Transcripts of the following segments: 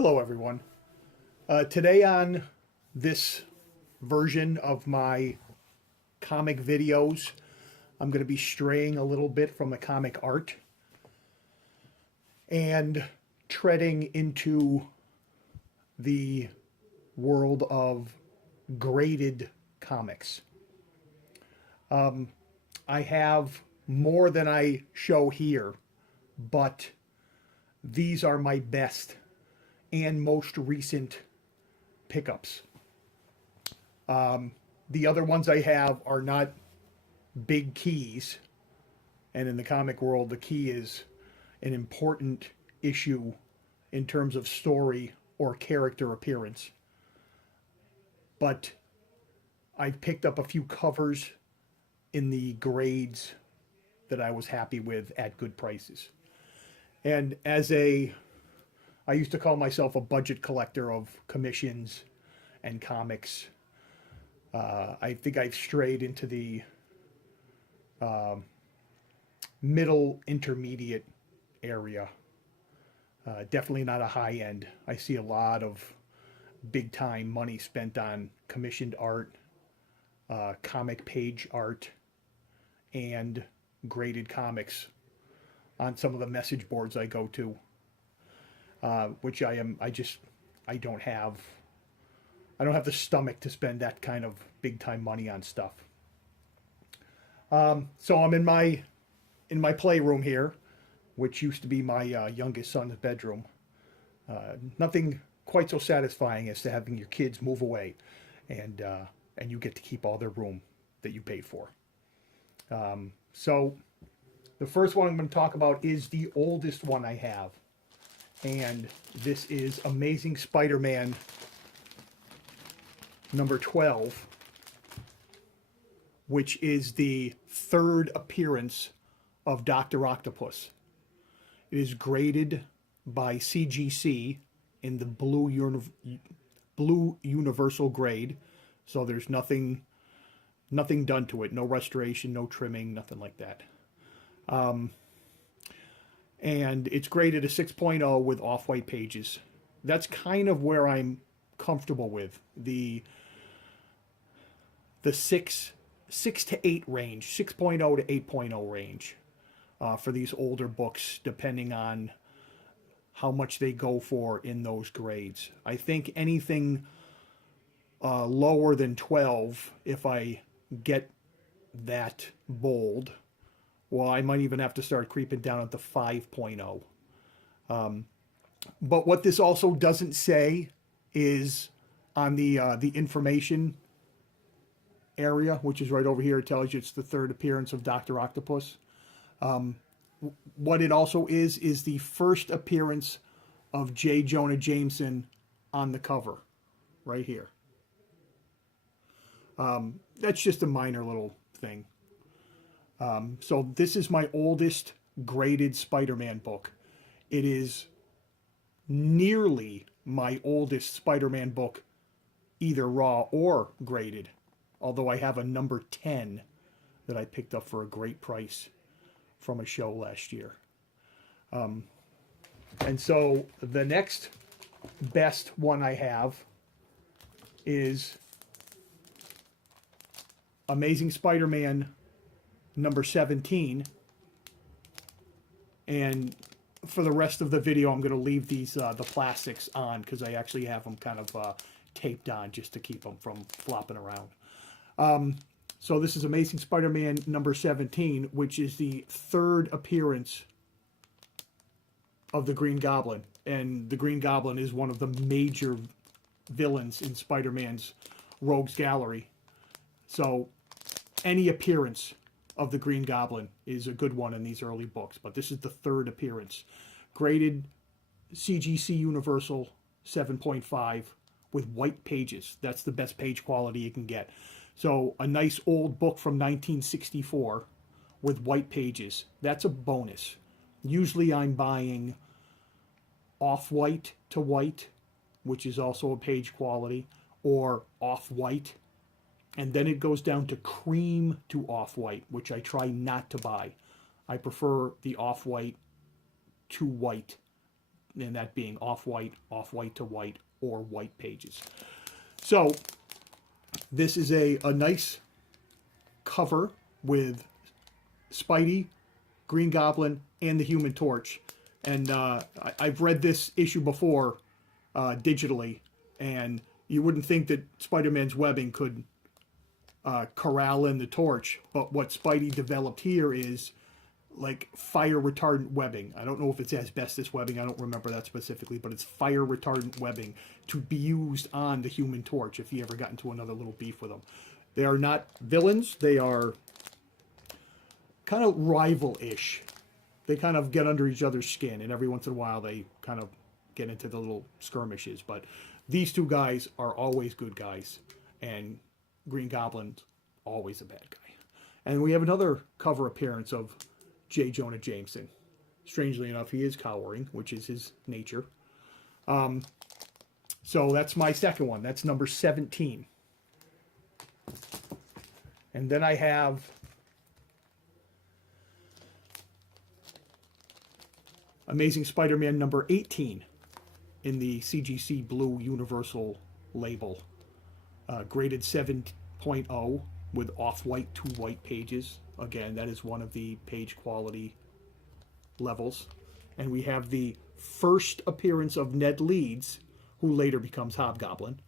Hello, everyone. Today on this version of my comic videos, I'm going to be straying a little bit from the comic art and treading into the world of graded comics. I have more than I show here, but these are my best and most recent pickups. The other ones I have are not big keys, and in the comic world, the key is an important issue in terms of story or character appearance. But I've picked up a few covers in the grades that I was happy with at good prices. And I used to call myself a budget collector of commissions and comics. I think I've strayed into the middle intermediate area. Definitely not a high end. I see a lot of big time money spent on commissioned art, comic page art, and graded comics on some of the message boards I go to, which I don't have. I don't have the stomach to spend that kind of big time money on stuff. So I'm in my playroom here, which used to be my youngest son's bedroom. Nothing quite so satisfying as to having your kids move away, and you get to keep all their room that you paid for. So the first one I'm going to talk about is the oldest one I have, and this is Amazing Spider-Man number 12, which is the third appearance of Dr. Octopus. It is graded by CGC in the blue universal grade, so there's nothing done to it, no restoration, no trimming, nothing like that. And it's graded a 6.0 with off-white pages. That's kind of where I'm comfortable with the 6 to 8 range, 6.0 to 8.0 range for these older books, depending on how much they go for in those grades. I think anything lower than 12, if I get that bold, well, I might even have to start creeping down at the 5.0. But what this also doesn't say is on the information area, which is right over here, it tells you it's the third appearance of Dr. Octopus. What it also is the first appearance of J. Jonah Jameson on the cover, right here. That's just a minor little thing. So this is my oldest graded Spider-Man book. It is nearly my oldest Spider-Man book, either raw or graded, although I have a number 10 that I picked up for a great price from a show last year. And so the next best one I have is Amazing Spider-Man number 17. And for the rest of the video, I'm going to leave these the plastics on because I actually have them kind of taped on just to keep them from flopping around. So this is Amazing Spider-Man number 17, which is the third appearance of the Green Goblin. And the Green Goblin is one of the major villains in Spider-Man's Rogues Gallery. So any appearance of the Green Goblin is a good one in these early books. But this is the third appearance. Graded CGC Universal 7.5 with white pages. That's the best page quality you can get. So a nice old book from 1964 with white pages. That's a bonus. Usually I'm buying off-white to white, which is also a page quality, or off-white. And then it goes down to cream to off-white, which I try not to buy. I prefer the off-white to white and that being off-white to white, or white pages. So this is a nice cover with Spidey, Green Goblin, and the Human Torch. And I've read this issue before digitally, and you wouldn't think that Spider-Man's webbing could corral in the Torch, but what Spidey developed here is like fire retardant webbing. I don't know if it's asbestos webbing, I don't remember that specifically, but it's fire retardant webbing to be used on the Human Torch if he ever got into another little beef with them. They are not villains, they are kind of rival-ish. They kind of get under each other's skin, and every once in a while they kind of get into the little skirmishes. But these two guys are always good guys, and Green Goblin's always a bad guy. And we have another cover appearance of J. Jonah Jameson. Strangely enough, he is cowering, which is his nature. So that's my second one. That's number 17. And then I have Amazing Spider-Man number 18 in the CGC Blue Universal label. Graded 7.0 with off-white to white pages. Again, that is one of the page quality levels. And we have the first appearance of Ned Leeds, who later becomes Hobgoblin,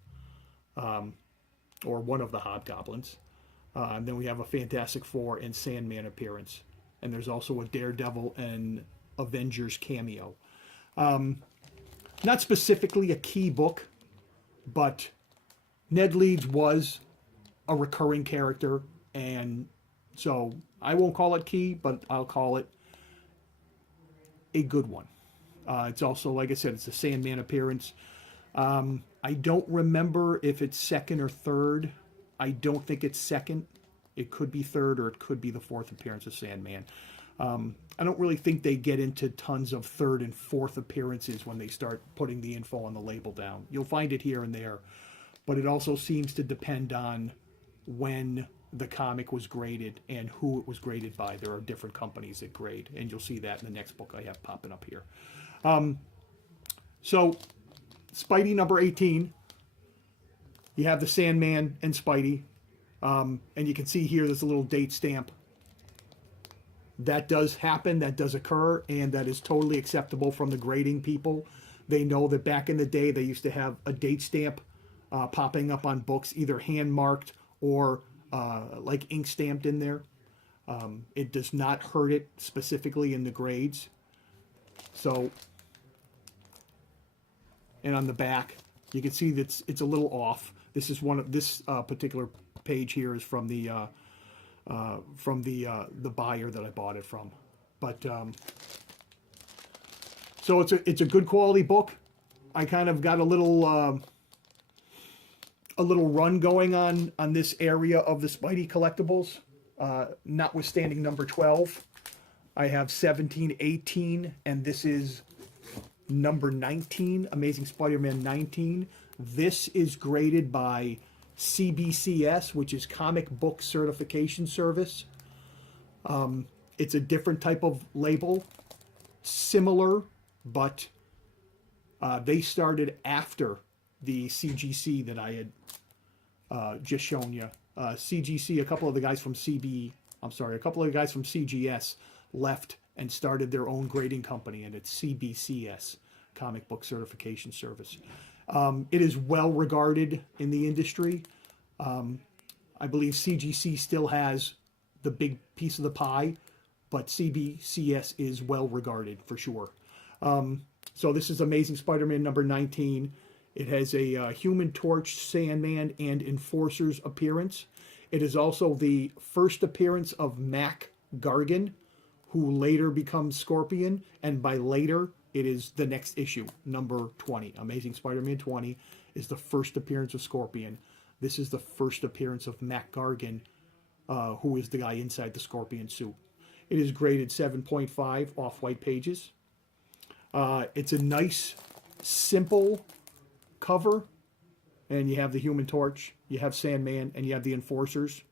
or one of the Hobgoblins. And then we have a Fantastic Four and Sandman appearance. And there's also a Daredevil and Avengers cameo. Not specifically a key book, but Ned Leeds was a recurring character, and so I won't call it key, but I'll call it a good one. It's also, like I said, it's a Sandman appearance. I don't remember if it's second or third. I don't think it's second. It could be third, or it could be the fourth appearance of Sandman. I don't really think they get into tons of third and fourth appearances when they start putting the info on the label down. You'll find it here and there, but it also seems to depend on when the comic was graded and who it was graded by. There are different companies that grade, and you'll see that in the next book I have popping up here. So Spidey number 18, you have the Sandman and Spidey, and you can see here there's a little date stamp. That does happen, that does occur, and that is totally acceptable from the grading people. They know that back in the day they used to have a date stamp popping up on books, either hand marked or like ink stamped in there. It does not hurt it specifically in the grades. So, and on the back, you can see that it's a little off. This is one of this particular page here is from the buyer that I bought it from. But so it's a good quality book. I kind of got a little run going on this area of the Spidey collectibles, notwithstanding number 12. I have 17, 18, and this is number 19, Amazing Spider-Man 19. This is graded by CBCS, which is Comic Book Certification Service. It's a different type of label, similar, but they started after the CGC that I had just shown you. CGC, a couple of the guys from CGS left and started their own grading company, and it's CBCS, Comic Book Certification Service. It is well regarded in the industry. I believe CGC still has the big piece of the pie, but CBCS is well regarded for sure. So this is Amazing Spider-Man number 19. It has a Human Torch, Sandman, and Enforcer's appearance. It is also the first appearance of Mac Gargan, who later becomes Scorpion, and by later, it is the next issue, number 20. Amazing Spider-Man 20 is the first appearance of Scorpion. This is the first appearance of Mac Gargan, who is the guy inside the Scorpion suit. It is graded 7.5 off-white pages. It's a nice, simple cover, and you have the Human Torch, you have Sandman, and you have the Enforcers.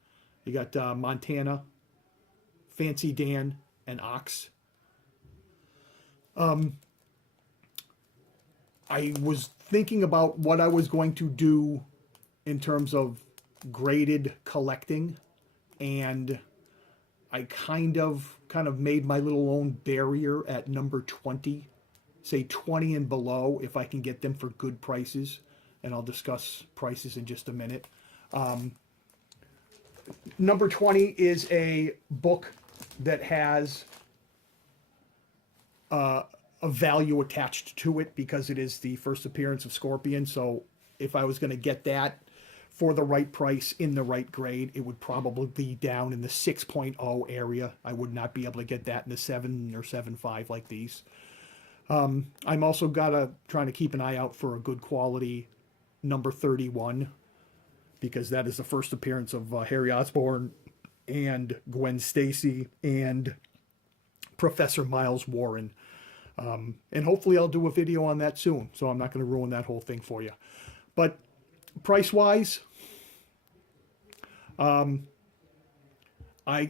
You got Montana, Fancy Dan, and Ox. I was thinking about what I was going to do in terms of graded collecting, and I kind of made my little own barrier at number 20. Say 20 and below if I can get them for good prices, and I'll discuss prices in just a minute. Number 20 is a book that has a value attached to it because it is the first appearance of Scorpion. So if I was going to get that for the right price in the right grade, it would probably be down in the 6.0 area. I would not be able to get that in the 7 or 7.5 like these. I'm also trying to keep an eye out for a good quality number 31, because that is the first appearance of Harry Osborn and Gwen Stacy and Professor Miles Warren. And hopefully I'll do a video on that soon, so I'm not going to ruin that whole thing for you. But price-wise,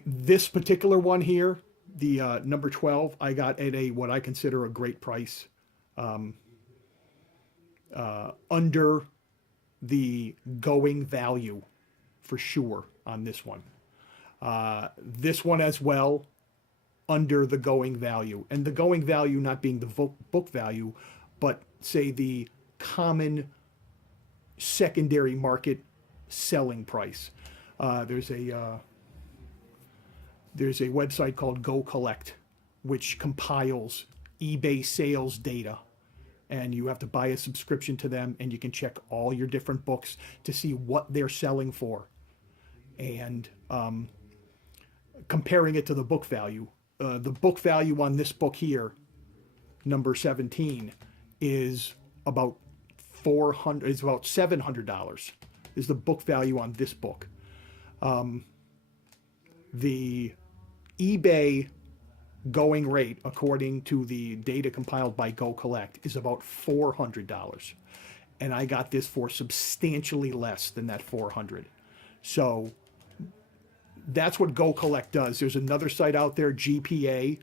this particular one here, the number 12, I got at what I consider a great price, under the going value for sure on this one. This one as well, under the going value. And the going value not being the book value, but say the common secondary market selling price. There's a website called Go Collect, which compiles eBay sales data, and you have to buy a subscription to them, and you can check all your different books to see what they're selling for, and comparing it to the book value. The book value on this book here, number 17, is about $700 is the book value on this book. The eBay going rate, according to the data compiled by Go Collect, is about $400, and I got this for substantially less than that $400. So that's what Go Collect does. There's another site out there, GPA,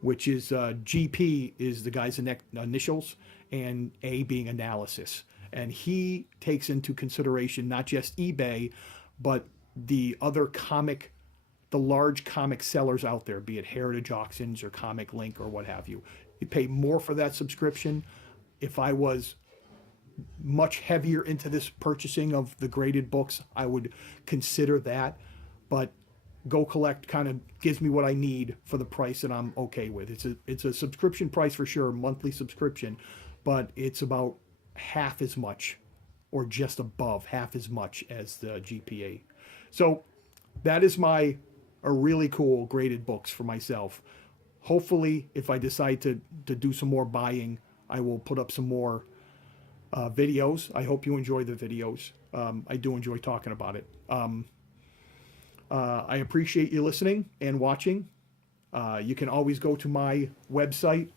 which is GP is the guy's initials, and A being analysis, and he takes into consideration not just eBay, but the other the large comic sellers out there, be it Heritage Auctions or Comic Link or what have you. You pay more for that subscription. If I was much heavier into this purchasing of the graded books, I would consider that. But Go Collect kind of gives me what I need for the price that I'm okay with. It's a subscription price for sure, monthly subscription, but it's about half as much, or just above half as much as the GPA. So that is a really cool graded books for myself. Hopefully, if I decide to do some more buying, I will put up some more videos. I hope you enjoy the videos. I do enjoy talking about it. I appreciate you listening and watching. You can always go to my website,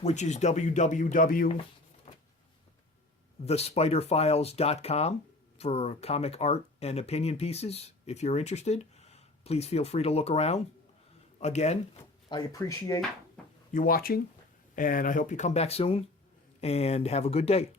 which is www.thespiderfiles.com, for comic art and opinion pieces. If you're interested, please feel free to look around. Again, I appreciate you watching, and I hope you come back soon, and have a good day.